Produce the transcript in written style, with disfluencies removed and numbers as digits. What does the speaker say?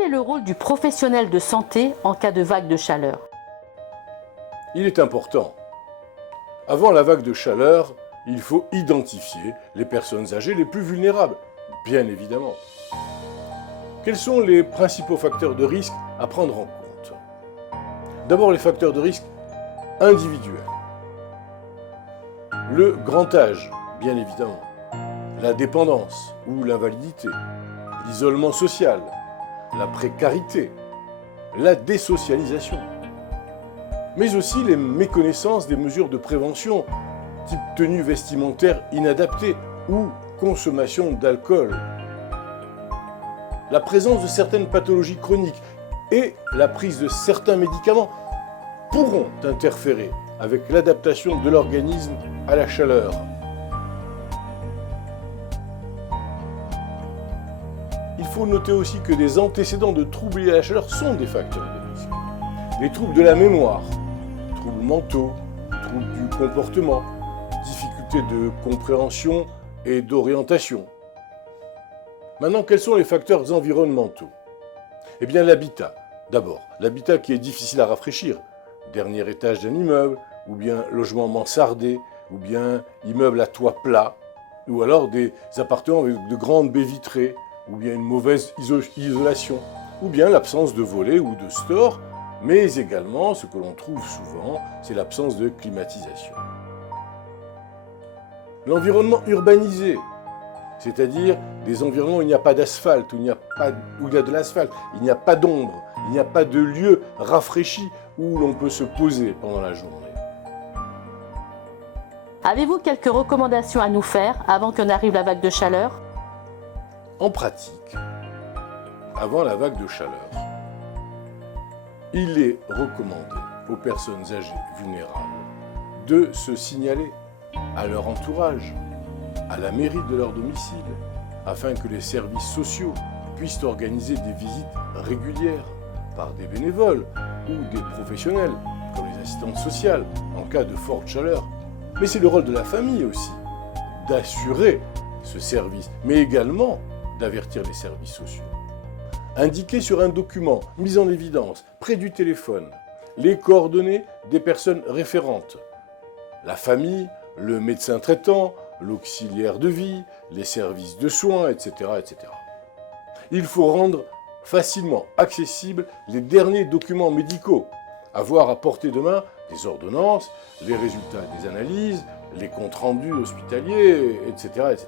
Quel est le rôle du professionnel de santé en cas de vague de chaleur? Il est important. Avant la vague de chaleur, il faut identifier les personnes âgées les plus vulnérables, bien évidemment. Quels sont les principaux facteurs de risque à prendre en compte? D'abord, les facteurs de risque individuels. Le grand âge, bien évidemment. La dépendance ou l'invalidité. L'isolement social. La précarité. La désocialisation. Mais aussi les méconnaissances des mesures de prévention, type tenue vestimentaire inadaptée ou consommation d'alcool. La présence de certaines pathologies chroniques et la prise de certains médicaments pourront interférer avec l'adaptation de l'organisme à la chaleur. Il faut noter aussi que des antécédents de troubles liés à la chaleur sont des facteurs de risque. Les troubles de la mémoire, troubles mentaux, troubles du comportement, difficultés de compréhension et d'orientation. Maintenant, quels sont les facteurs environnementaux? Eh bien, l'habitat. D'abord, l'habitat qui est difficile à rafraîchir. Dernier étage d'un immeuble, ou bien logement mansardé, ou bien immeuble à toit plat, ou alors des appartements avec de grandes baies vitrées, ou bien une mauvaise isolation, ou bien l'absence de volets ou de stores, mais également, ce que l'on trouve souvent, c'est l'absence de climatisation. L'environnement urbanisé, c'est-à-dire des environnements où il n'y a pas d'asphalte, où il y a de l'asphalte, il n'y a pas d'ombre, il n'y a pas de lieu rafraîchi où l'on peut se poser pendant la journée. Avez-vous quelques recommandations à nous faire avant que n'arrive la vague de chaleur? En pratique, avant la vague de chaleur, il est recommandé aux personnes âgées vulnérables de se signaler à leur entourage, à la mairie de leur domicile, afin que les services sociaux puissent organiser des visites régulières par des bénévoles ou des professionnels, comme les assistantes sociales, en cas de forte chaleur. Mais c'est le rôle de la famille aussi, d'assurer ce service, mais également d'avertir les services sociaux. Indiquer sur un document mis en évidence, près du téléphone, les coordonnées des personnes référentes, la famille, le médecin traitant, l'auxiliaire de vie, les services de soins, etc., etc. Il faut rendre facilement accessibles les derniers documents médicaux, avoir à portée de main des ordonnances, les résultats des analyses, les comptes rendus hospitaliers, etc., etc.